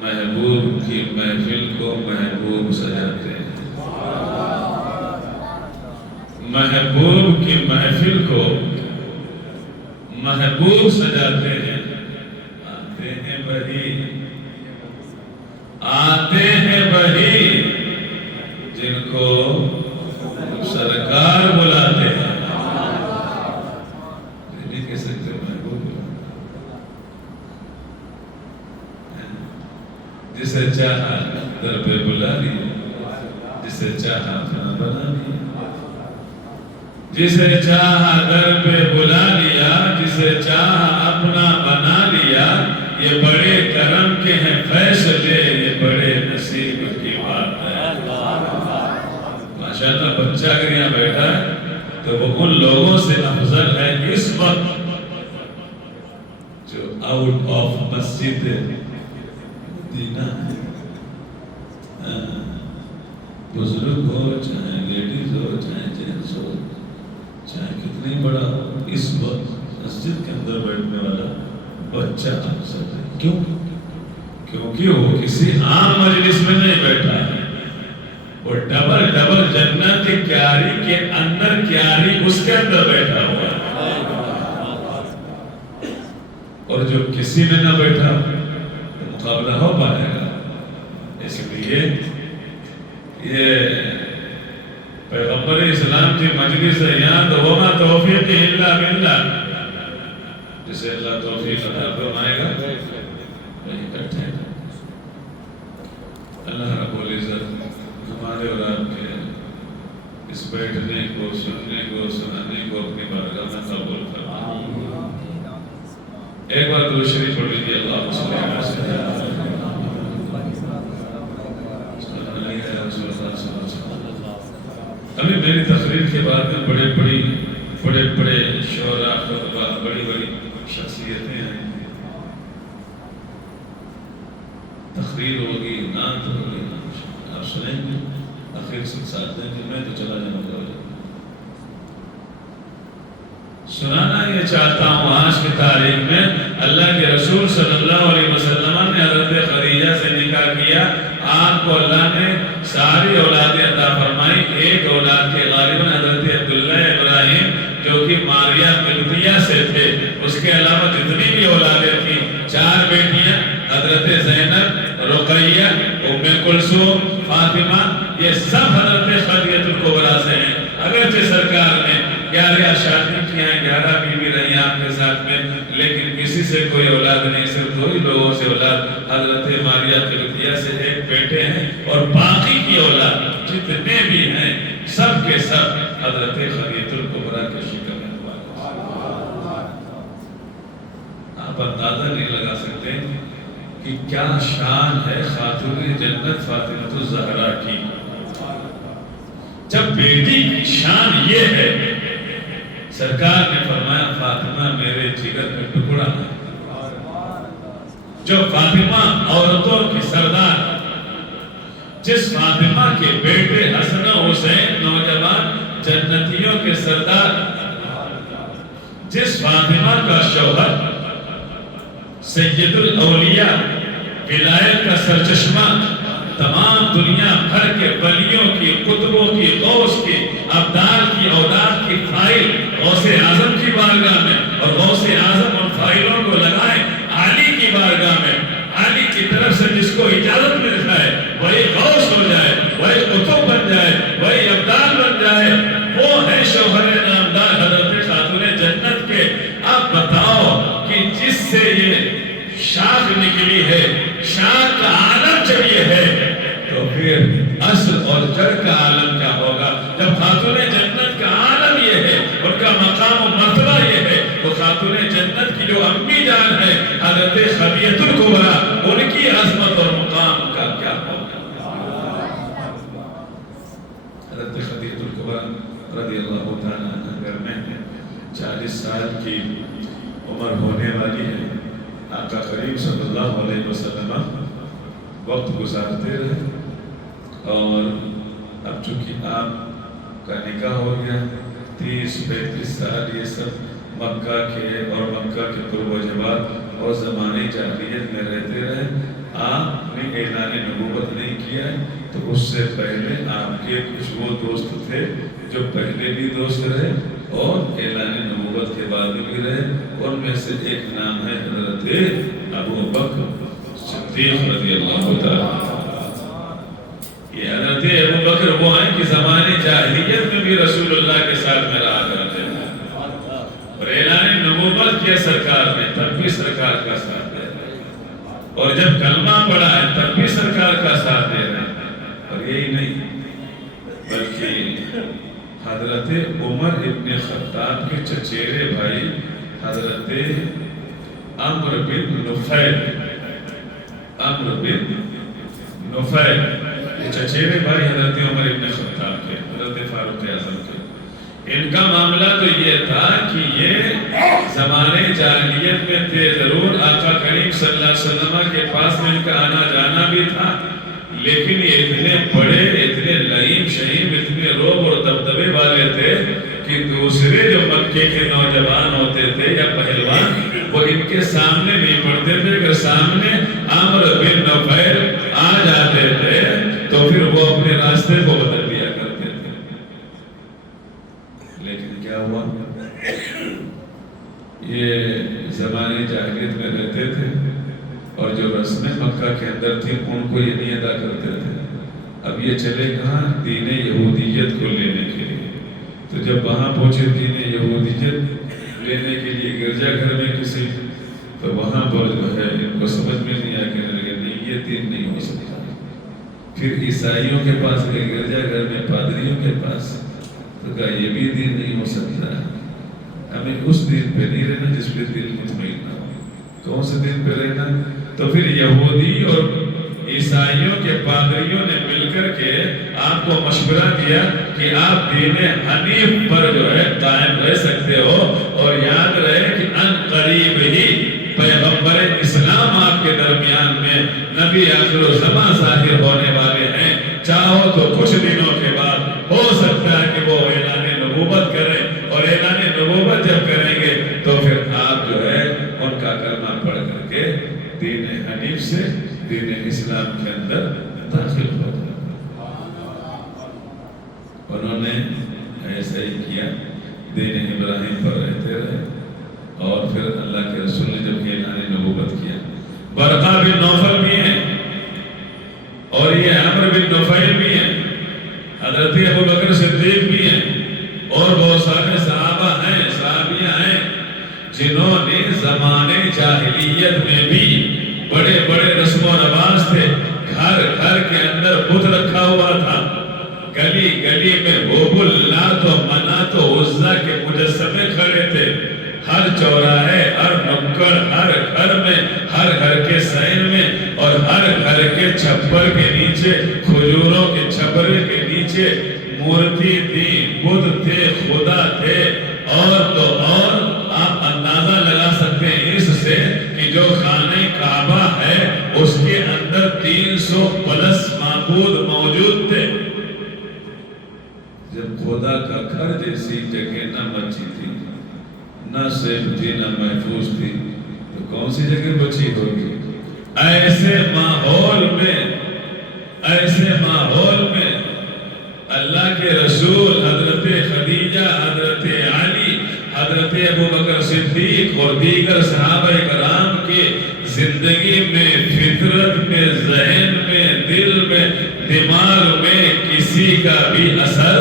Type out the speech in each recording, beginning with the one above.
محبوب کی محفل کو محبوب سجاتے ہیں، محبوب کی محفل کو محبوب سجاتے ہیں۔ آتے ہیں وہی جن کو سرکار بلاتے ہیں۔ نہیں کہہ سکتے محبوب، جسے چاہا در پہ بلا لیا، جسے چاہا اپنا بنا لیا، جسے چاہا در پہ بلا لیا، جسے چاہا اپنا بنا لیا۔ یہ بڑے کرم کے ہیں فیصلے، یہ بڑے نصیب کی بات ہے۔ ماشاءاللہ بچہ اگر یہاں بیٹھا ہے تو وہ ان لوگوں سے افضل ہے اس وقت جو آؤٹ آف مسجد مدینہ ہے۔ بزرگ ہو چاہے لیڈیز ہو چاہے جینٹس ہو چاہے کتنی بڑا ہو، اس وقت مسجد کے اندر بیٹھنے والا بچہ افضل ہے۔ کیوں؟ کیونکہ وہ کسی عام مجلس میں نہیں بیٹھا ہے، وہ ڈبل جنت کی کیاری کے اندر کیاری اس کے اندر بیٹھا ہوا ہے۔ اور جو کسی میں نہ بیٹھا تو مقابلہ ہو پائے گا۔ اس لیے یہ پیغمبر اسلام کی مجلس ہے، یہاں تو وما توفیق الا باللہ، جسے اللہ توفیق عطا فرمائے گا وہی اکٹھے۔ اللہ رب العزت ہمارے اور آپ کے اس بیٹھنے کو، سننے کو، سنانے کو اپنی بارگاہ میں قبول فرمائے۔ ایک بار درود شریف پڑھ لیجیے، اللہم صلی علی سیدنا ابھی میری تقریر کے بعد میں بڑے بڑے شعراء، خطبہ، بڑی شخصیتیں ہیں، تقریر ہوگی، نعت ہوگی، آپ سنیں گے، آخر سے ساتھ دیں گے، میں تو چلا جاؤں گا۔ سنانا یہ چاہتا ہوں آج کی تاریخ میں اللہ کے رسول صلی اللہ علیہ وسلم نے حضرت خدیجہ سے نکاح کیا۔ آپ کو اللہ نے ساری اولادیں عطا فرمائی، ایک اولاد کے غالباً حضرت عبداللہ ابراہیم جو کہ ماریہ قبطیہ سے تھے، اس کے علاوہ جتنی بھی اولادیں تھیں، 4 بیٹیاں حضرت زینب، رقیہ، ام کلثوم، فاطمہ، یہ سب حضرت خدیجہ الکبریٰ سے ہیں۔ اگرچہ سرکار نے 11 شادی کی ہیں، 11 بیوی رہی آپ کے ساتھ میں، لیکن کسی سے کوئی اولاد نہیں، صرف 2 ہی لوگوں سے اولاد، حضرت ماریہ قبطیہ سے 1 بیٹے ہیں، اور باقی کی اولاد جتنے بھی ہیں سب کے سب حضرت خدیجہ الکبریٰ کے شکل میں ہوا۔ آپ اندازہ نہیں لگا سکتے کہ کیا شان ہے خاتون جنت فاطمہ الزہرا کی۔ جب بیٹی کی شان یہ ہے، سرکار نے فرمایا فاطمہ میرے جگر کا ٹکڑا ہے۔ جو فاطمہ عورتوں کی سردار، جس فاطمہ کے بیٹے حسن و حسین نوجوان جنتیوں کے سردار، جس فاطمہ کا شوہر سید الاولیاء، ولایت کا سرچشمہ، تمام دنیا بھر کے ولیوں کی، قطبوں کی، غوث کی، ابدال کی، اولاد کی فائل غوث اعظم کی بارگاہ میں، اور غوث اعظم ان فائلوں کو لگائے علی کی بارگاہ میں، علی کی طرف سے جس کو اجازت مل جائے وہی غوث ہو جائے، وہی قطب بن جائے، وہی ابدال بن جائے، وہ ہے شوہر نامدار حضرت خاتون جنت کے۔ اب بتاؤ کہ جس سے یہ شاخ نکلی ہے، شاخ کا عالم جب یہ ہے تو پھر اصل اور جڑ کا عالم کیا ہوگا؟ جب خاتون جنت کا عالم یہ ہے، ان کا مقام و مرتبہ یہ ہے، تو خاتون جنت کی جو امی جان ہے حضرت خدیجہ الکبریٰ، ان کی عظمت اور مقام کا کیا ہوگا؟ حضرت خدیجہ الکبریٰ رضی اللہ تعالیٰ عنہ گھر میں 40 سال کی عمر ہونے والی ہے۔ آقا کریم صلی اللہ علیہ وسلم وقت گزارتے رہے، اور اب چونکہ آپ کا نکاح ہو گیا، 30-35 سال یہ سب مکہ کے اور مکہ کے قرب و جوار اور زمانے جاہلیت میں رہتے رہے، آپ نے اعلان نبوت نہیں کیا تو اس سے پہلے آپ کے کچھ وہ دوست تھے جو پہلے بھی دوست رہے اور اعلان نبوت کے بعد بھی رہے. ان میں سے ایک نام ہے حضرت ابو بکر صدیق رضی اللہ تعالیٰ. یہ حضرت ابو بکر وہ ہیں کہ زمانے جاہلیت میں بھی رسول اللہ کے ساتھ میں رہا کرتے ہیں اور اعلان نبوت کیا سرکار نے تب بھی سرکار کا ساتھ دے رہے ہیں اور جب کلمہ پڑھا ہے تب بھی سرکار کا ساتھ دے رہے ہیں. اور یہی نہیں بلکہ حضرت عمر ابن خطاب کے چچیرے بھائی حضرت عمرو بن نفیل یہ چچیرے بھائی حضرت عمر ابن خطاب کے حضرت فاروق اعظم کے. ان کا معاملہ تو یہ تھا کہ یہ زمانے جاہلیت میں تھے ضرور, آقا کریم صلی اللہ علیہ وسلم کے پاس میں ان کا آنا جانا بھی تھا, لیکن یہ اتنے بڑے, اتنے لئیم شہیم, اتنے روب اور دبدبے والے تھے کہ دوسرے جو مکے کے نوجوان ہوتے تھے یا پہلوان وہ ان کے سامنے نہیں پڑتے تھے. اگر سامنے عمرو بن نفیل آ جاتے تھے تو پھر وہ اپنے راستے کو بدل دیا کرتے تھے. لیکن کیا ہوا, یہ زمانے جاہلیت میں رہتے تھے اور جو رسمیں مکہ کے اندر تھیں ان کو یہ نہیں ادا کرتے تھے. اب یہ چلے کہاں, دین یہودیت کو لینے کے لیے. تو جب وہاں پہنچے دین یہودیت لینے کے لیے گرجا گھر میں کسی, تو وہاں پر جو ہے ان کو سمجھ میں نہیں آیا, کہنے لگے نہیں یہ دین نہیں ہو سکتا. پھر عیسائیوں کے پاس گئے, گرجا گھر میں پادریوں کے پاس, تو کہا یہ بھی دین نہیں ہو سکتا. ہمیں اس دین پہ نہیں رہنا جس پہ دل مطمئن نہ ہو. کون سے دین پہ رہنا؟ تو پھر یہودی اور عیسائیوں کے پادریوں نے مل کر کے آپ کو مشورہ دیا کہ آپ دین حنیف پر جو ہے قائم رہ سکتے ہو, اور یاد رہے کہ ان قریب ہی پیغمبر اسلام آپ کے درمیان میں نبی آخر الزمان ظاہر ہونے والے ہیں. چاہو تو کچھ دنوں کے بعد ہو سکتا ہے کہ وہ اعلان نبوت کریں, اور اعلان نبوت جب کریں گے تو پھر آپ جو ہے ان کا کلمہ پڑھ کر کے دین حنیف سے دین اسلام کے اندر داخل ہو جائے. انہوں نے ایسا ہی کیا, دین ابراہیم پر رہتے رہے, اور پھر اللہ کے رسول نے جب اعلان نبوت کیا. برقہ بن نوفل بھی ہیں اور یہ عمرو بن نفیل بھی ہیں, حضرت ابو بکر صدیق بھی ہیں, اور بہت سارے صحابہ ہیں, صحابیاں ہیں جنہوں نے زمانے جاہلیت میں بھی بڑے بڑے رسم و رواج تھے. گھر گھر کے اندر بت رکھا ہوا تھا, گلی گلی میں حبل لات و منات و عزا کے مجسمے کھڑے تھے. ہر چوراہے, ہر نکڑ, ہر گھر میں, ہر گھر کے سین میں, اور ہر گھر کے چھپر کے نیچے, کھجوروں کے چھپرے کے نیچے مورتی تھی, بت تھے, خدا تھے. اور تو اور آپ اندازہ لگا سکتے ہیں اس سے کہ جو خانہ کعبہ ہے اس کے اندر 300 پلس معبود موجود تھے. جب خدا کا گھر جیسی جگہ نہ بچی تھی, نہ سیف تھی, نہ محفوظ تھی, تو کون سی جگہ بچی ہوگی؟ ایسے ماحول میں اللہ کے رسول حضرت خدیجہ, حضرت علی, حضرت ابو بکر صدیق اور دیگر صحابہ کرام کے زندگی میں, فطرت میں, ذہن میں, دل میں, دماغ میں کسی کا بھی اثر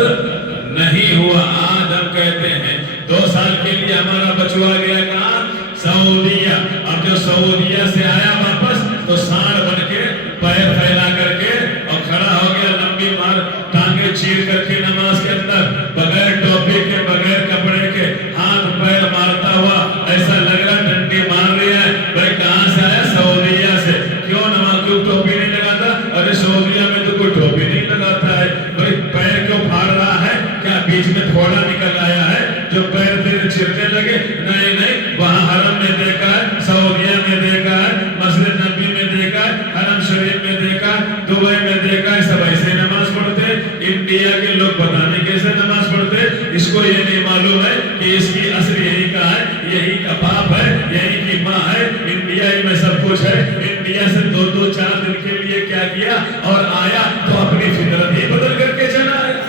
نہیں ہوا. آج ہم کہتے ہیں 2 سال کے لیے ہمارا بچوا گیا کہاں؟ سعودیہ. اب جو سعودیہ سے آیا واپس تو سانڈ بن کے پیر پھیلا کر کے اور کھڑا ہو گیا, لمبی مار ٹانگیں چیر کر کے نماز کے اندر, بغیر ٹوپی کے, بغیر کپڑے کے, ہاتھ پیر مارتا ہوا, ایسا لگ رہا ڈنڈی مار رہا ہے. بھائی کہاں سے آیا؟ سعودیہ سے. کیوں نماز, کیوں ٹوپی نہیں لگاتا؟ ارے سعودیہ میں تو کوئی ٹوپی نہیں لگاتا ہے. بھائی پیر کیوں پھاڑ رہا ہے؟ کیا بیچ میں تھوڑا نکل آیا ہے جو پیر تیرے چرنے لگے؟ نہیں, وہاں حرم میں دیکھا ہے, سعودیہ میں دیکھا ہے, مسجد نبی میں دیکھا ہے, حرم شریف میں دیکھا, دبئی میں دیکھا ہے. سب ایسے نماز پڑھتے. انڈیا کے لوگ پتہ نہیں کیسے نماز پڑھتے. اس کو یہ نہیں معلوم ہے کہ اس کی اصل یہی کا ہے, یہی کا باپ ہے, یہی کی ماں ہے. انڈیا ہی میں سب کچھ ہے. انڈیا انڈیا سے 2-4 دن کے لیے کیا کیا اور آیا تو اپنی فطرت ہی بدل کر کے چلا آیا.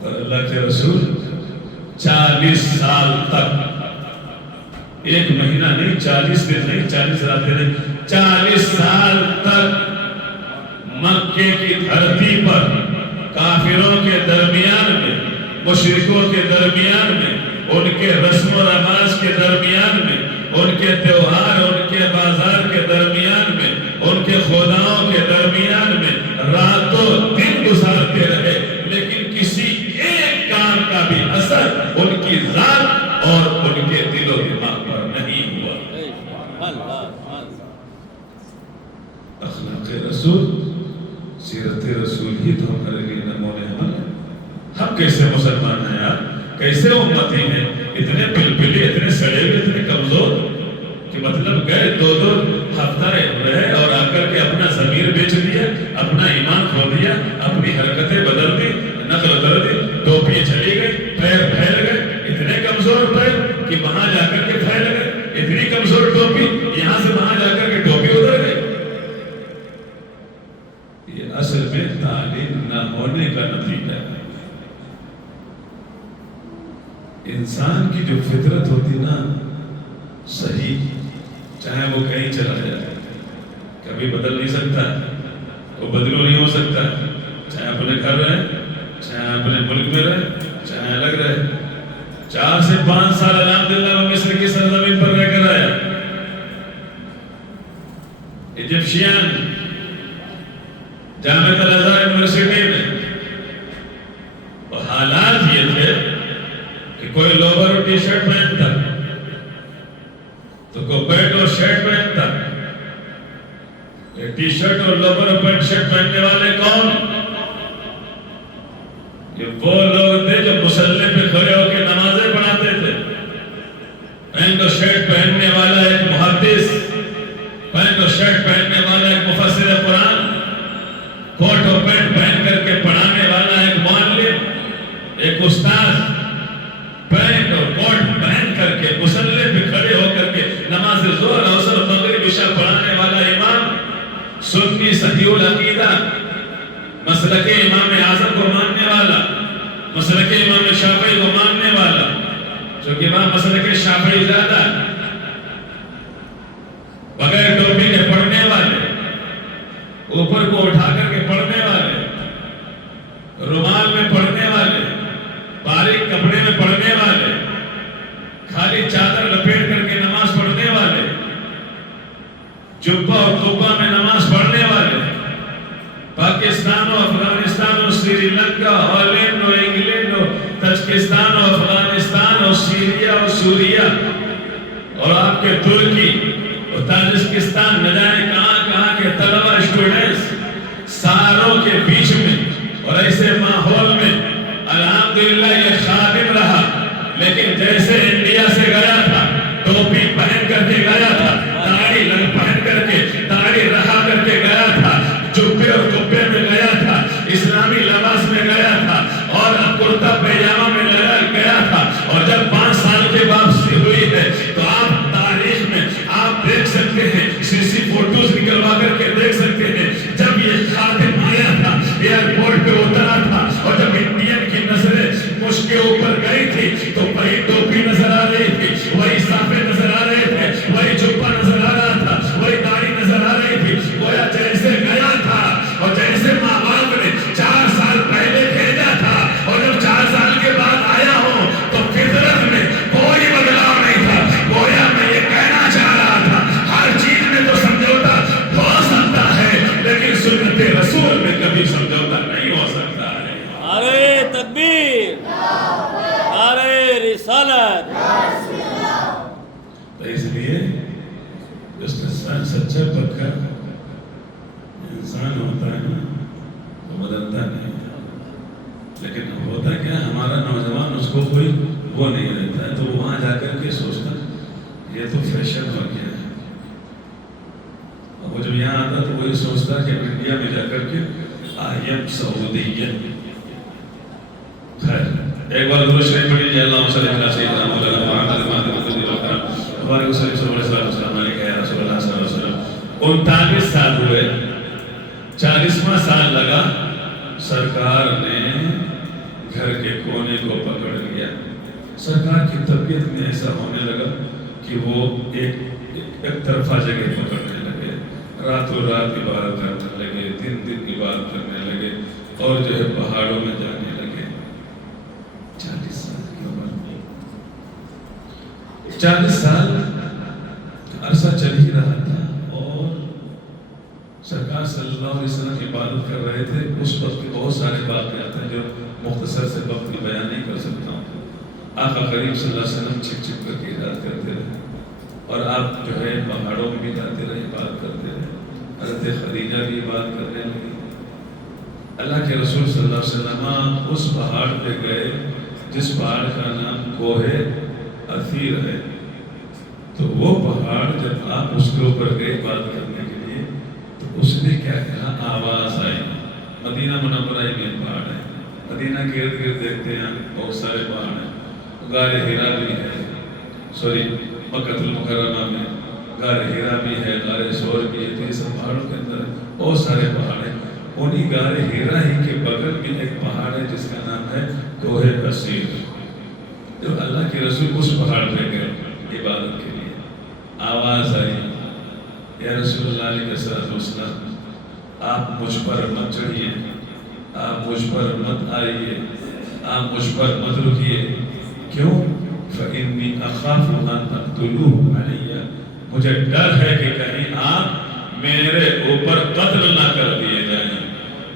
اور اللہ کے رسول 40 سال تک، ایک مہینہ نہیں، 40 دن نہیں، 40 راتیں نہیں، 40 سال تک مکے کی دھرتی پر کافروں کے درمیان میں، مشرکوں کے درمیان میں، ان کے رسم و رواج کے درمیان میں، ان کے تہوار، ان کے بازار کے درمیان میں، ان کے خداؤں کے درمیان میں راتوں دن گزارتے رہے، لیکن کسی ایک کام کا بھی اثر ان کی ذات اور ان کے دل و دماغ پر نہیں ہوا. اخلاق رسول، سیرت رسول ہی تو ہمارے لیے نمونے عمل ہے. ہم کیسے مسلمان ہیں یار، کیسے امتی ہیں، اتنے پلپلے، اتنے سڑے ہوئے، اتنے کمزور کہ مطلب گئے 2 ہفتہ رہے اور آ کر کے اپنا ضمیر بیچ دیا، اپنا ایمان کھو دیا، اپنی حرکتیں بدل دی، نقل کر دی، ٹوپی چلی گئی، پیر پھیل گئے، اتنے کمزور پیر کہ وہاں جا کر کے پھیل گئے، اتنی کمزور ٹوپی یہاں سے وہاں جا کر کے ٹوپی ادھر گئی. یہ اصل میں تعلیم نہ ہونے کا نتیجہ ہے. انسان کی جو فطرت ہوتی نا صحیح، چاہے وہ کہیں چلا جائے، کبھی بدل نہیں سکتا، وہ بدلو نہیں ہو سکتا، چاہے اپنے گھر رہے، چاہے اپنے ملک میں رہے، چاہے الگ رہے. 4 سے 5 سال الحمدللہ وہ مصر کی سرزمین پر رہ کر آیا. ایجپشین جامعہ الازہر یونیورسٹی میں حالات یہ تھے کہ کوئی لوور اور ٹی شرٹ پہنتا تو کوئی پینٹ اور شرٹ پہنتا. ٹی شرٹ اور لوور اور پینٹ شرٹ پہننے والے کون؟ یہ وہ لوگ تھے جو مصلی پہ کھڑے ہو کے نمازیں پڑھاتے تھے. پینٹ اور شرٹ پہننے والا ایک محدث، پینٹ اور شرٹ پہننے والا ایک مفسر قرآن، کوٹ اور پینٹ پہن کر کے پڑھانے والا ایک معلم، ایک استاذ، پینٹ اور کوٹ پہن کر کے مصلی پہ کھڑے ہو کر کے نماز ظہر، عصر، مغرب، عشاء پڑھانے والا امام، سنی صحیح العقیدہ، مسلک امام اعظم کو ماننے والا، مسلک امام شافعی کو ماننے والا، چونکہ وہاں مسلک شافعی زیادہ، بغیر ٹوپی کے پڑھنے والے، اوپر کو اٹھا کر کے پڑھنے والے، رومال میں پڑھنے والے، باریک کپڑے میں پڑھنے والے، خالی چادر لپیٹ کر کے نماز پڑھنے والے، جبہ اور قبہ میں نماز پڑھنے والے، پاکستان و افغانستان و سری لنکا، ہالینڈ و انگلینڈ و تاجکستان و افغانستان و سیریا و سوریہ اور آپ کے ترکی اور تاجکستان، نہ جانے کہاں کے طلبہ اسٹوڈنٹس ساروں کے بیچ میں اور ایسے ماحول میں الحمدللہ یہ خادم رہا. لیکن جیسے انڈیا سے گیا تھا، ٹوپی پہن کر کے گیا تھا، داڑھی پہن کر کے داڑھی رہا کر کے گیا تھا، جبے اور کبے میں گیا تھا، اسلامی لباس میں گیا تھا اور کرتا پیجامہ میں گیا تھا. اور جب 5 سال کے واپسی ہوئی ہے تو آپ تاریخ میں آپ دیکھ سکتے ہیں، سی فوٹوز نکلوا کر کے دیکھ سکتے ہیں، جب یہ خادم آیا تھا ایئرپورٹ پہ اترا تھا اور جب انڈین کی نظریں مجھ کے اوپر گئی تھی تو وہی ٹوپی نظر آ رہی تھی، وہی صافے نظر آ رہے تھے، وہی جبہ نظر آ رہا تھا، وہی داڑھی نظر آ رہی تھی. گویا جیسے گیا تھا اور جیسے ماں باپ نے 4 سال پہلے بھیجا تھا اور جب 4 سال کے بعد آیا ہوں تو فطرت میں کوئی بدلاؤ نہیں تھا. گویا میں یہ کہنا چاہ رہا تھا، ہر چیز میں تو سمجھوتا ہو سکتا ہے لیکن سنت رسول میں کبھی سمجھوتا نہیں ہو سکتا ہے. نعرہ تکبیر، نعرہ رسالت. تو اس لیے جس کا سچا پکا انسان ہوتا ہے نا وہ بدلتا نہیں. لیکن ہوتا کیا، ہمارا نوجوان اس کو کوئی وہ نہیں رہتا ہے تو وہ وہاں جا کر کے سوچتا یہ تو فیشن ہو گیا ہے. وہ جب یہاں آتا تو وہی سوچتا کہ انڈیا میں جا کر کے آئیم سعودیت. خیر ایک بار درود شریف پڑھ لیجیے. اللہم صلی علی سیدنا مولانا محمد ہمارے صلی اللہ علیہ وسلم نے کہا رسول اللہ صلی اللہ علیہ وسلم 39 سال ہوئے، 40واں سال لگا، سرکار نے گھر کے کونے کو پکڑ لیا۔ سرکار کی طبیعت میں ایسا ہونے لگا کہ وہ ایک طرفہ جگہ پکڑنے لگے، راتوں رات عبادت کرنے لگے، دن دن عبادت کرنے لگے، اور جو ہے پہاڑوں میں جانے لگے۔ 40 سال کی عمر میں 40 سال عرصہ چل ہی رہا تھا، اور سرکار صلی اللہ علیہ وسلم عبادت کر رہے تھے۔ اس وقت کے بہت سارے واقعات ہیں جو مختصر سے وقت میں بیان نہیں کر سکتا ہوں۔ آقا کریم صلی اللہ علیہ وسلم چھپ چھپ کر کے عبادت کرتے رہے، اور آپ جو ہے پہاڑوں میں بھی جاتے رہے، عبادت کرتے رہے۔ حضرت خدیجہ بھی عبادت کرنے لگی۔ اللہ کے رسول صلی اللہ علیہ وسلم اس پہاڑ پہ گئے جس پہاڑ کا نام کوہ اثیر ہے۔ تو وہ پہاڑ جب آپ اس کے اوپر گئے عبادت کرنے کے لیے، تو اس نے کیا کہا، آواز آئی۔ مدینہ منورہ میں پہاڑ ہے، مدینہ کے ارد گرد دیکھتے ہیں بہت سارے پہاڑ ہیں، غار ہیرا بھی ہے، مکہ المکرمہ میں غار ہیرا بھی ہے، غار سور بھی ہے۔ تو یہ سب پہاڑوں کے اندر بہت سارے پہاڑ ہیں۔ انہی غار ہیرا ہی کے بغل میں ایک پہاڑ ہے جس کا نام ہے کوہ اثیر۔ جب اللہ کے رسول اس پہاڑ پہ گئے عبادت کے لیے، آواز آئی، یا رسول اللہ علیہ وسلم آپ مجھ پر مت چڑھیے، آپ مجھ پر مت آئیے، آپ مجھ پر مت رکیے۔ کیوں؟ فإنی اخاف ان تقتلوه علی، مجھے ڈر ہے کہ کہیں آپ میرے اوپر قتل نہ کر دیے جائیں،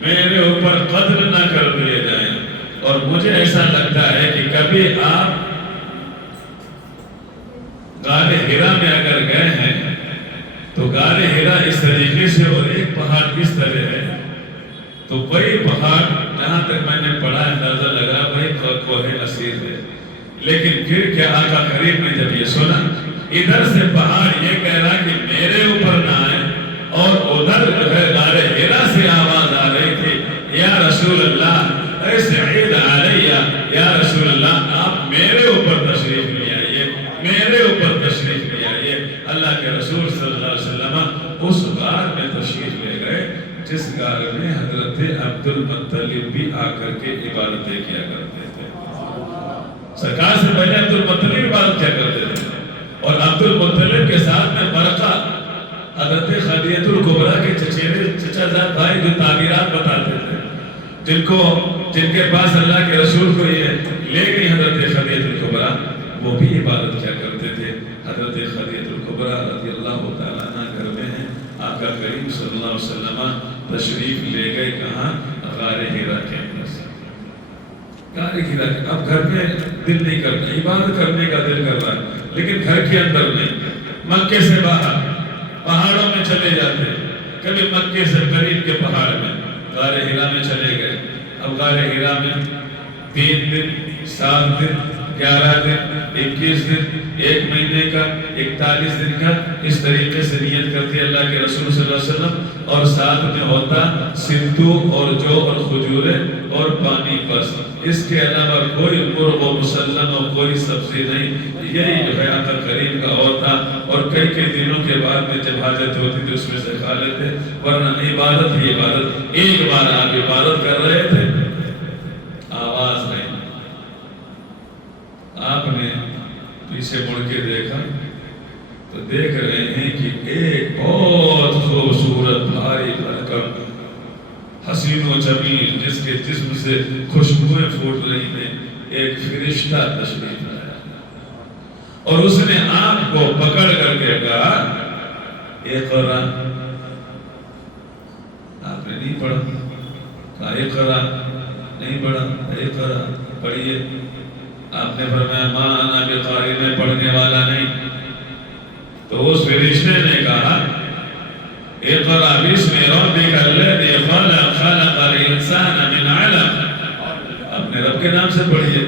میرے اوپر قتل نہ کر دیے جائیں۔ اور مجھے ایسا لگتا ہے کہ کبھی آپ غار ہیرا میں اگر گئے ہیں تو غار ہیرا اس طریقے سے اور ایک پہاڑ اس طرح ہے، تو وہی پہاڑ جہاں تک میں نے پڑھا اندازہ لگا وہی کوہ اثیر ہے۔ لیکن پھر کیا آقا کریم نے جب یہ سنا، ادھر سے پہاڑ یہ کہہ رہا کہ میرے اوپر نہ آئے، اور ادھر جو ہے غار ہیرا سے آواز آ رہی تھی، یا رسول اللہ اسعد علیہ، یا رسول اللہ آپ میرے اوپر تشریف لے آئیے، میرے اوپر تشریف لے آئیے۔ اللہ کے رسول صلی اللہ علیہ وسلم اس غار میں تشریف لے گئے جس غار میں حضرت عبد المطلب بھی آ کر کے عبادتیں کیا کرتے تھے۔ سرکار سے پہلے عبد المطلب عبادت کیا کرتے تھے، اور عبد المطلب کے ساتھ میں برقع حضرت خدیجہ الکبریٰ کے چچا زاد بھائی جو تعبیرات بتاتے تھے، جن کے پاس اللہ کے رسول کو یہ لے گئی حضرت خدیجہ الکبریٰ، وہ بھی عبادت کیا کرتے تھے۔ حضرت خدیجہ الکبریٰ رضی اللہ تعالیٰ عنہ گھر میں ہیں، آقا کریم صلی اللہ علیہ وسلم تشریف لے گئے کہاں؟ غار ہیرا کے اندر سے۔ غار ہیرا کے اب گھر میں دل نہیں کرتا، عبادت کرنے کا دل کر رہا ہے، لیکن گھر کے اندر نہیں، مکے سے باہر پہاڑوں میں چلے جاتے، کبھی مکے سے قریب کے پہاڑ میں غار ہیرا میں چلے گئے۔ اب غار ہیرا میں 3 دن 7 دن 11 دن 21 دن 1 مہینے کا 41 دن کا اس طریقے سے نیت کرتے اللہ کے رسول صلی اللہ علیہ وسلم، اور ساتھ میں ہوتا سندو اور جو اور کھجورے اور پانی بس، اس کے علاوہ کوئی قرب و مسلم اور کوئی سبزی نہیں۔ یہی جو ہے آقا کریم کا ہوتا، اور کئی دنوں کے بعد میں جب حاجت ہوتی تھی اس میں سے کھا لیتے، ورنہ عبادت ہی عبادت۔ ایک بار آپ عبادت کر رہے تھے، آواز آئی، آپ نے پیچھے مڑ کے دیکھا تو دیکھ رہے ہیں کہ ایک بہت خوبصورت بھاری بھرکم حسین و جمیل جس کے جسم سے خوشبوئیں پھوٹ رہی ہیں ایک فرشتہ تشریف لایا، اور اس نے آپ کو پکڑ کر کے کہا اقرا۔ آپ نے نہیں پڑھا، کہا اقرا، نہیں پڑھا، اقرا پڑھیے۔ آپ نے فرمایا ما انا بقاری، میں پڑھنے والا نہیں۔ تو اس فرشتے نے کہا اقرا باسم ربک الذی خلق، خلق الانسان من علق، اپنے رب کے نام سے پڑھیے۔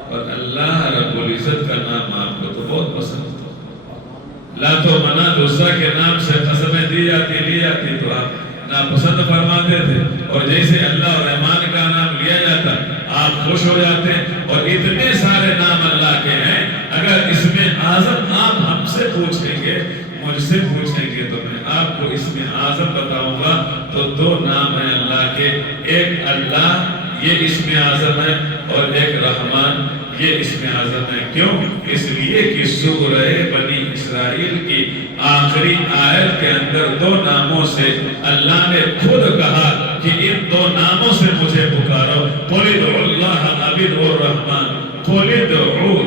اور اللہ رب العزت کا نام آپ کو تو بہت پسند ہے، لا تو منا دوسرا کے نام سے قسمیں دی جاتی تو آپ ناپسند فرماتے تھے، اور جیسے اللہ اور رحمان کا نام لیا جاتا آپ خوش ہو جاتے ہیں۔ اور اتنے سارے نام اللہ کے ہیں، اگر اس میں اعظم آپ ہم سے پوچھیں گے، مجھ سے پوچھیں گے تو میں آپ کو اسم اعظم بتاؤں گا۔ تو دو نام ہیں اللہ کے، ایک اللہ یہ اسم اعظم ہے، اور ایک رحمان یہ اسم اعظم ہے۔ کیوں؟ اس لیے کہ سورہ بنی اسرائیل کی آخری آیت کے اندر دو ناموں سے اللہ نے خود کہا کہ ان دو ناموں سے مجھے پکارو، قُلِ ادْعُوا اللَّهَ أَوِ ادْعُوا الرَّحْمَٰنَ، قُلِ ادْعُوا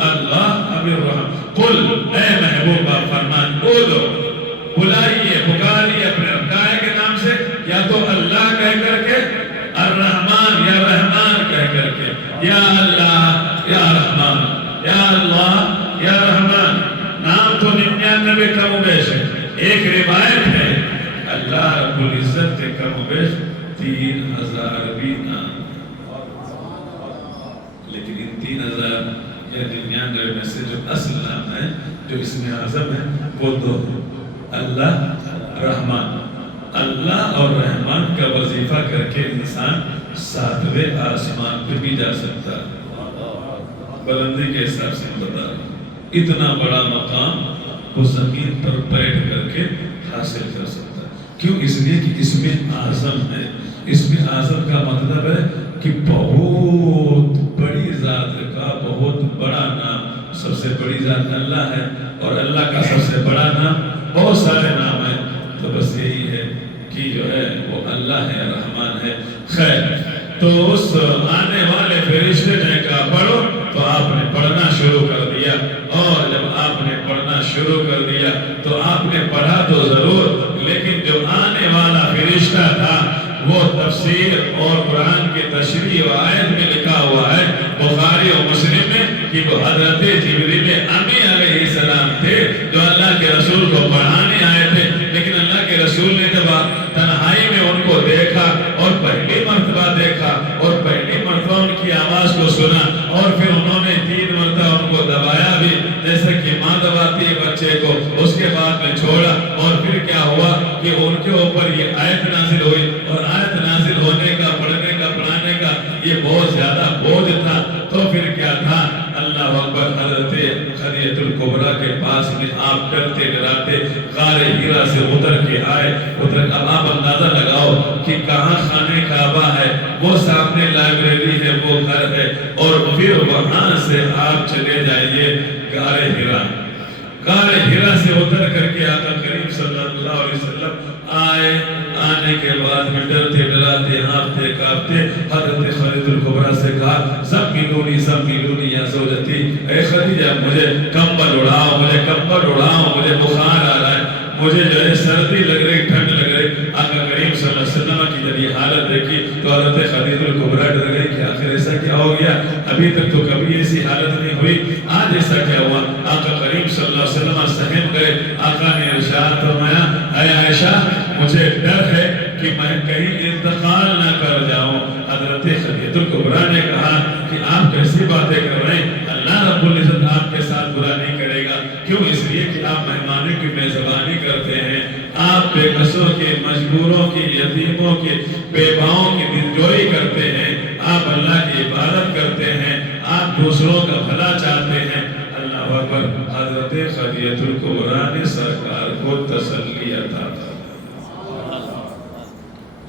اللَّهَ أَوِ الرَّحْمَٰنَ۔ قل اے محبوب آپ فرمان، ادعو بلائیے پکاریے اپنے گائے کے نام سے، یا تو اللہ کہہ کر کے، الرحمن یا رحمان کہہ کر کے، یا اللہ یا رحمان، یا اللہ یا رحمان۔ نام تو 99 کم و بیش ہے، ایک روایت ہے اللہ رب العزت کے کم و بیش 3000 بھی نام، لیکن ان 3000 یا 99 میں سے جو اصل نام ہے، جو اسم اعظم ہے، وہ دو ہیں، اللہ رحمان۔ اللہ اور رحمان کا وظیفہ کر کے انسان 7ویں آسمان پہ بھی جا سکتا ہے، بلندی کے حساب سے بتا رہا ہوں، اتنا بڑا مقام وہ زمین پر بیٹھ کر کے حاصل کر سکتا ہے۔ کیوں؟ اس لیے کہ اسم اعظم ہے۔ اسم اعظم کا مطلب ہے کہ بہت بڑی ذات کا بہت بڑا نام، سب سے بڑی ذات اللہ ہے، اور اللہ کا سب سے بڑا نام، بہت سارے نام ہیں، تو بس یہی ہے کہ جو ہے وہ اللہ ہے، رحمان ہے۔ خیر، تو اس آنے والے فرشتے نے کہا پڑھو، تو آپ نے پڑھنا شروع کر دیا، اور جب آپ نے پڑھنا شروع کر دیا تو آپ نے پڑھا تو ضرور، لیکن جو آنے والا فرشتہ تھا وہ تفسیر اور قرآن کی تشریح و آیت میں لکھا ہوا ہے بخاری و مسلم میں کہ وہ حضرت جبریل امی علیہ السلام تھے، جو اللہ کے رسول کو پڑھانے آئے تھے، لیکن اللہ کے رسول نے جب تنہائی میں ان کو دیکھا اور پہلی مرتبہ دیکھا اور پہلی مرتبہ ان کی آواز کو سنا، اور پھر انہوں نے 3 مرتبہ ان کو دبایا بھی، جیسے کہ ماں دباتی ہے بچے کو، اس کے بعد میں چھوڑا، اور پھر کیا ہوا کہ ان کے اوپر یہ آیت نازل ہوئی، اور آیت نازل ہونے کا، پڑھنے کا، پڑھانے کا یہ بہت زیادہ بوجھ تھا، تو پھر کیا تھا، اللہ اکبر، حضرت خدیجہ الکبریٰ کے پاس میں آپ ڈرتے ڈراتے غار ہیرا سے اتر کے آئے۔ اب آپ اندازہ لگاؤ کہ کہاں خانہ کعبہ ہے، وہ سامنے لائبریری ہے، وہ گھر ہے، اور پھر وہاں سے آپ چلے جائیے غار ہیرا۔ غار ہیرا سے اتر کر کے آقا کریم صلی اللہ علیہ وسلم آئے، آنے کے بعد میں ڈرتے ڈراتے ہانپتے کانپتے حضرت خدیجہ الکبریٰ سے کہا زملونی زملونی یا زوجتی، اے خدیجہ مجھے کمبل اڑاؤ، مجھے کمبل اڑاؤ، مجھے بخار آ رہا ہے، مجھے جو ہے سردی لگ رہی، ٹھنڈ لگ رہی۔ آقا کریم صلی اللہ علیہ وسلم کی جب یہ حالت دیکھی تو حضرت خدیجہ الکبریٰ ڈر گئی کہ آخر ایسا کیا ہو گیا، ابھی تک تو کبھی ایسی حالت نہیں ہوئی، آج ایسا کیا ہوا۔ آقا کریم صلی اللہ علیہ وسلم سہم گئے۔ آقا نے ارشاد فرمایا اے عائشہ مجھے ڈر ہے کہ میں کہیں انتقال نہ کر جاؤں۔ حضرت خدیجہ الکبریٰ نے کہا کہ آپ کیسی باتیں کر رہے ہیں، اللہ رب العزت آپ کے ساتھ برا نہیں کرے گا۔ کیوں؟ اس لیے کہ آپ مہمانوں کی میزبانی کرتے ہیں، آپ بے قصوں کے، مجبوروں کی، یتیموں کی، بیواؤں کی دلجوئی کرتے ہیں، آپ اللہ کی عبادت کرتے ہیں، آپ دوسروں کا بھلا چاہتے ہیں۔ اللہ اکبر، حضرت خدیجہ الکبریٰ نے سرکار کو تسلی عطا فرمائی۔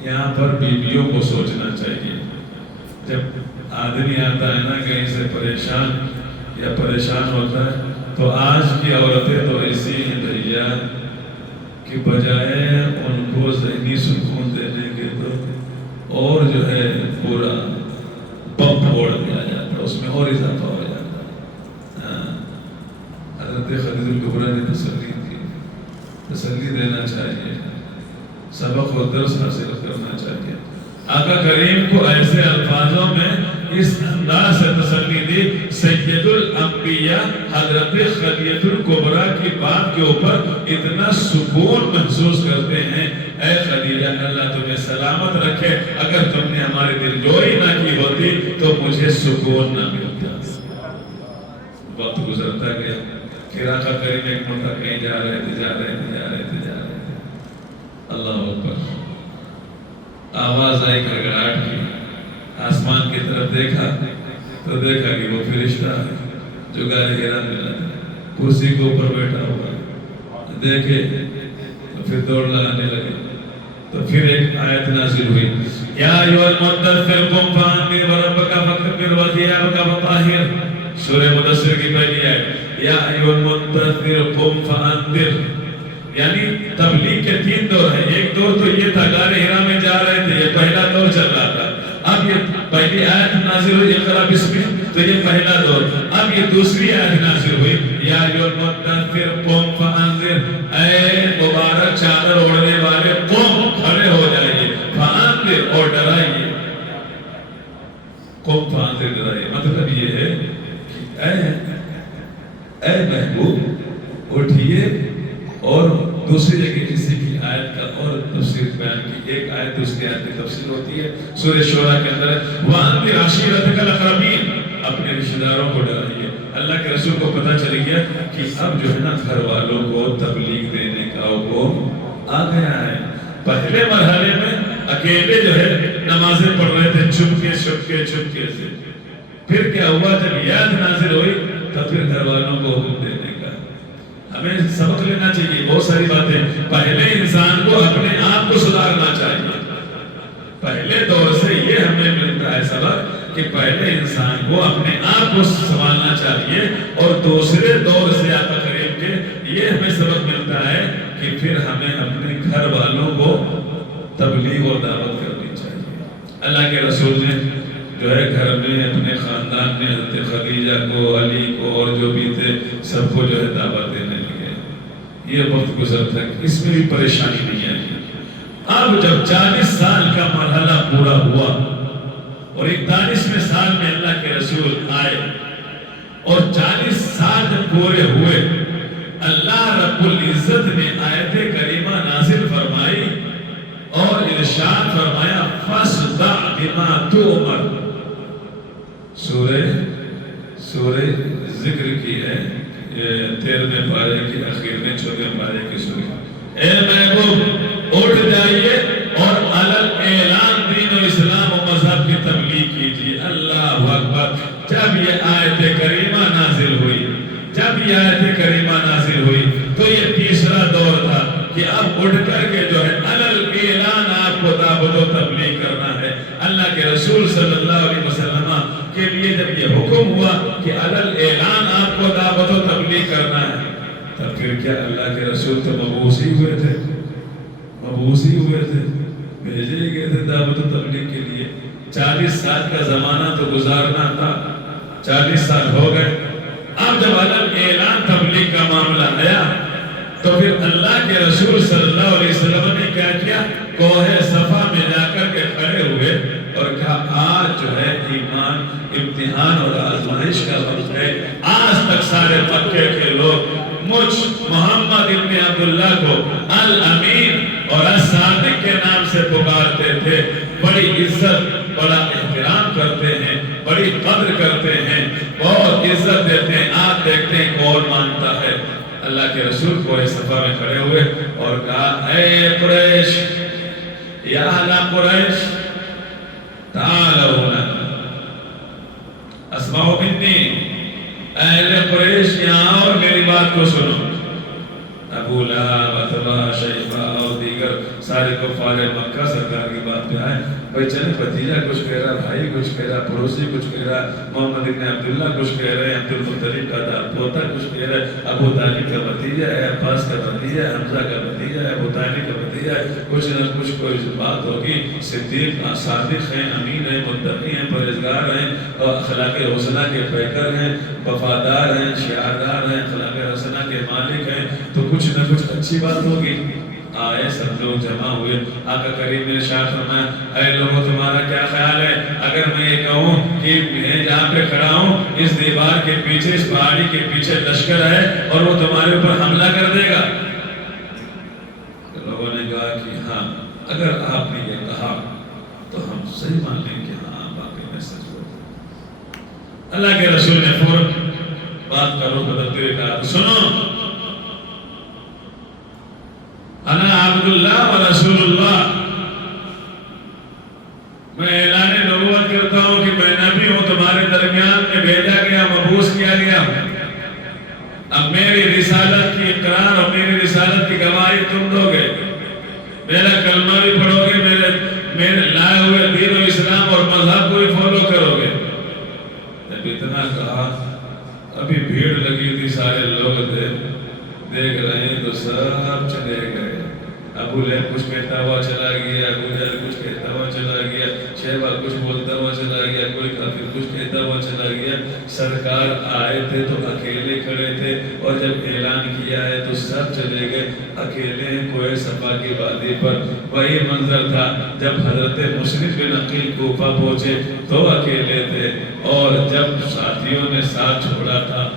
یہاں پر بیویوں کو سوچنا چاہیے، جب آدمی آتا ہے نا کہیں سے پریشان یا پریشان ہوتا ہے، تو آج کی عورتیں تو ایسی ہیں بھیا کہ بجائے ان کو ذہنی سکون دینے کے تو اور جو ہے پورا پمپ پھوڑ دیا جاتا ہے، اس میں اور اضافہ ہو جاتا ہے۔ حضرت خدیجہ الکبریٰ نے تسلی دی، تسلی دینا چاہیے، سبق و درس حاصل کرنا چاہیے۔ آقا کریم کو ایسے الفاظوں میں اس انداز سے تسلی دی، سید الانبیاء حضرت خدیجہ الکبریٰ کی بات کے اوپر اتنا سکون محسوس کرتے ہیں، اے خدیجہ اللہ تمہیں سلامت رکھے، اگر تم نے ہماری دلجوئی نہ کی ہوتی تو مجھے سکون نہ ملتا۔ وقت گزرتا گیا، پھر آقا کریم ایک مرتبہ کہیں جا رہے تھے، اللہ اکبر، آواز آئی گھڑگھڑاہٹ کی، آسمان کی طرف دیکھا تو دیکھا کہ وہ فرشتہ ہے جو غار ہیرا ملا تھا۔ کرسی کے اوپر بیٹھا ہوا ہے، دیکھے تو پھر دوڑ لگانے لگے۔ تو پھر ایک آیت نازل ہوئی، یا ایھا المدثر قم فانذر وربک فکبر وثیابک فطہر، سورہ مدثر کی پہلی آیت، یا ایھا المدثر قم فانذر، یعنی تبلیغ کے 3 دور ہیں۔ ایک دور تو یہ تھا غار حرا میں جا رہے تھے، یہ پہلا دور چل رہا تھا۔ اب یہ پہلی آیت نازل ہوئی اقرا بسم، تو یہ پہلا دور۔ اب یہ دوسری آیت نازل ہوئی، یا ایھا المدثر قم فانذر، اے مبارک چادر اوڑھنے والے، قم کھڑے ہو جائیے، فانذر اور ڈرائیے، قم فانذر ڈرائیے۔ مطلب یہ ہے کہ اے محبوب اٹھیے، اور دوسری جگہ اسی کی آیت کا اور تفسیر بیان کی، ایک آیت دوسری آیت کی تفسیر ہوتی ہے سورہ شورى کے اندر ہے، وَأَنذِرْ عَشِيرَتَكَ الْأَقْرَبِينَ، اپنے رشتہ داروں کو ڈرائیے۔ اللہ کے رسول کو پتہ چل گیا کہ اب جو ہے نا گھر والوں کو تبلیغ دینے کا حکم آ گیا ہے۔ پہلے مرحلے میں اکیلے جو ہے نمازیں پڑھ رہے تھے چھپکے سے، پھر کیا ہوا جب یہ آیت نازل ہوئی تو پھر گھر والوں کو حکم دینے کا۔ ہمیں سبق لینا چاہیے بہت ساری باتیں۔ پہلے انسان کو اپنے آپ کو سدھارنا چاہیے، پہلے دور سے یہ ہمیں ملتا ہے سبق کہ پہلے انسان کو اپنے آپ کو سنبھالنا چاہیے، اور دوسرے دور سے آقا کریم کے یہ ہمیں سبق ملتا ہے کہ پھر ہمیں اپنے گھر والوں کو تبلیغ اور دعوت کرنی چاہیے۔ اللہ کے رسول نے جو ہے گھر میں اپنے خاندان میں حضرت خدیجہ کو، علی کو اور جو بھی تھے سب کو جو ہے دعوت دینے لگے۔ یہ وقت گزر تھا، اس میں بھی پریشانی نہیں آئی۔ اب جب 40 سال کا مرحلہ پورا ہوا اور 41ویں سال میں اللہ کے رسول آئے، اور 40 سال جب پورے ہوئے، اللہ رب العزت نے آیت کریمہ نازل فرمائی اور ارشاد فرمایا، فَاصْدَعْ بِمَا تُؤْمَرُ۔ سورہ ذکر کی ہے، 13ویں پارے کی آخر میں 14ویں پارے کی سورہ۔ اے محبوب اٹھ جائیے اور علل اعلان دین و اسلام و مذہب کی تبلیغ کیجیے۔ اللہ اکبر۔ جب یہ آیت کریمہ نازل ہوئی تو یہ تیسرا دور تھا کہ اب اٹھ کر کے جو ہے علل اعلان آپ کو دعوت و تبلیغ کرنا ہے۔ اللہ کے رسول صلی اللہ علیہ وسلم کے لیے جب یہ حکم ہوا کہ علل اعلان آپ کو دعوت و تبلیغ کرنا ہے، تب پھر کیا اللہ کے رسول تو مبعوث ہی ہوئے تھے، بھیجے ہی گئے تھے دعوت و تبلیغ کے لیے۔ 40 سال کا زمانہ تو گزارنا تھا، 40 سال ہو گئے۔ اب جب علل اعلان تبلیغ کا معاملہ آیا تو پھر اللہ کے رسول صلی اللہ علیہ وسلم نے کیا کیا؟ کوہ صفا میں جا کر کے کھڑے ہوئے اور کہا آج جو ہے ایمان امتحان اور آزمائش کا وقت ہے۔ آج تک سارے مکے کے لوگ مجھ محمد ابن عبداللہ کو الامین اور الصادق کے نام سے پکارتے تھے، بڑی عزت بڑا احترام کرتے ہیں، بڑی قدر کرتے ہیں، بہت عزت دیتے ہیں۔ آپ دیکھتے ہیں کون مانتا ہے۔ اللہ کے رسول کوہ صفا میں کھڑے ہوئے اور کہا اے قریش، یا اہل قریش تعالوا هنا اسمعوا منی، اہل قریش یہاں اور میری بات کو سنو۔ ابو لہب، عتبہ، شیبہ اور دیگر سارے کفار مکہ سرکار کی بات پہ آئے۔ بھائی چلے بھتیجا کچھ کہہ رہا، بھائی کچھ کہہ رہا، پڑوسی کچھ کہہ رہا، محمد ابن عبداللہ کچھ کہہ رہے ہیں، عبد المطلب کا پوتا کچھ کہہ رہا ہے، ابو طالب کا بھتیجا ہے، عباس کا بھتیجا ہے، حمزہ کا بھتیجا ہے، ابو طالب کا بھتیجا ہے، کچھ نہ کچھ کوئی بات ہوگی۔ صدیق صادق ہیں، امین ہیں، متقی ہیں، پرہیزگار ہیں، اور اخلاق حسنہ کے پیکر ہیں، وفادار ہیں، شعاردار ہیں، اخلاق حسنہ کے مالک ہیں، تو کچھ نہ کچھ اچھی بات ہوگی۔ آئے سب لوگ جمع ہوئے، آقا کریم نے ارشاد فرمایا اے لوگوں تمہارا کیا خیال ہے اگر میں یہ کہوں کہ میں جہاں پہ کھڑا ہوں اس دیوار کے پیچھے، اس پہاڑی کے پیچھے لشکر ہے اور وہ تمہارے اوپر حملہ کر دے گا؟ لوگوں نے کہا کہ ہاں، اگر آپ نے یہ کہا تو ہم صحیح مان لیں کہ ہاں واقعی میں سچ بول۔ اللہ کے رسول نے فوراً بات کا رخ بدلتے ہوئے کہا سنو، انا عبداللہ و رسول اللہ، میں اعلان نبوت کرتا ہوں کہ میں نبی ہوں، تمہارے درمیان میں بھیجا گیا، مبعوث کیا گیا۔ اب میری رسالت کی اقرار اور میری رسالت کی گواہی تم دو گے، میرا کلمہ بھی پڑھو گے، میرے لائے ہوئے دین و اسلام اور مذہب کو بھی فالو کرو گے۔ جب اتنا کہا ابھی بھیڑ لگی تھی، سارے لوگ تھے، دیکھ رہے ہیں تو سب چلے گئے۔ ابو لہب کچھ کہتا ہوا چلا گیا، ابو جہل کچھ کہتا ہوا چلا گیا، شیبہ کچھ بولتا ہوا چلا گیا، کوئی کافر کچھ کہتا ہوا چلا گیا۔ سرکار آئے تھے تو اکیلے کھڑے تھے، اور جب اعلان کیا ہے تو سب چلے گئے، اکیلے کوہ صفا کی وادی پر۔ وہی منظر تھا جب حضرت مسلم بن عقیل کوفہ پہنچے تو اکیلے تھے، اور جب ساتھیوں نے ساتھ چھوڑا تھا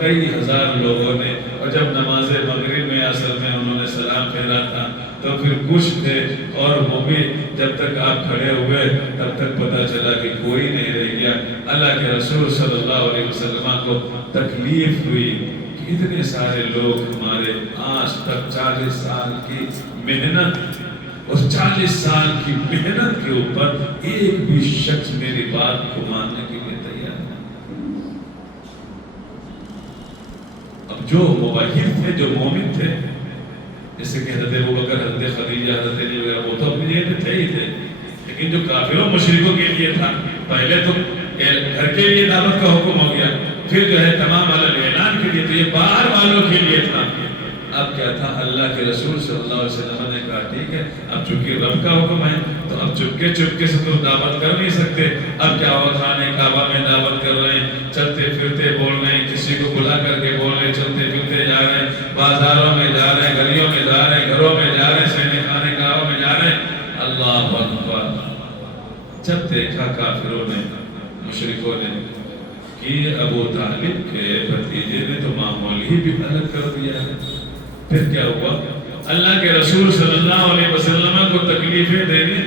کئی ہزار لوگوں نے، اور جب نماز مغرب میں عصر میں انہوں نے سلام پھیرا تھا تو پھر کچھ تھے، اور وہ بھی جب تک آپ کھڑے ہوئے تب تک پتا چلا کہ کوئی نہیں رہ گیا۔ اللہ کے رسول صلی اللہ علیہ وسلم کو تکلیف ہوئی کہ اتنے سارے لوگ ہمارے آج تک 40 سال کی محنت، اور 40 سال کی محنت کے اوپر ایک بھی شخص میری بات کو ماننے کے لیے تیار نہیں۔ اب جو موحد تھے، جو مومن تھے، جیسے کہ حضرت ابوبکر، حضرت خدیجہ، حضرت علی وغیرہ، وہ تو اپنی جگہ تھے ہی تھے، لیکن جو کافروں مشرکوں کے لیے تھا، پہلے تو گھر کے لیے دعوت کا حکم ہو گیا، پھر جو ہے تمام عالم اعلان کے لیے، تو یہ باہر والوں کے لیے تھا۔ اب کیا تھا، اللہ کے رسول صلی اللہ علیہ وسلم نے کہا ٹھیک ہے، اب چونکہ رب کا حکم ہے تو اب چپکے چپکے سے تو دعوت کر نہیں سکتے۔ اب کیا ہوا، خانے کعبہ میں دعوت کر رہے ہیں، چلتے پھرتے بول رہے ہیں، کسی کو بلا کر کے بول رہے ہیں، چلتے پھرتے جا رہے ہیں، بازاروں میں جا رہے ہیں، گلیوں میں جا رہے ہیں، گھروں میں جا رہے ہیں، سینے خانے کعبہ میں جا رہے ہیں۔ اللہ اکبر! جب دیکھا کافروں نے، مشرکوں نے کہ ابو طالب کے بھتیجے نے تو ماحول ہی بھی الگ کر دیا ہے، پھر کیا ہوا، اللہ کے رسول صلی اللہ علیہ وسلم کو تکلیفیں دینے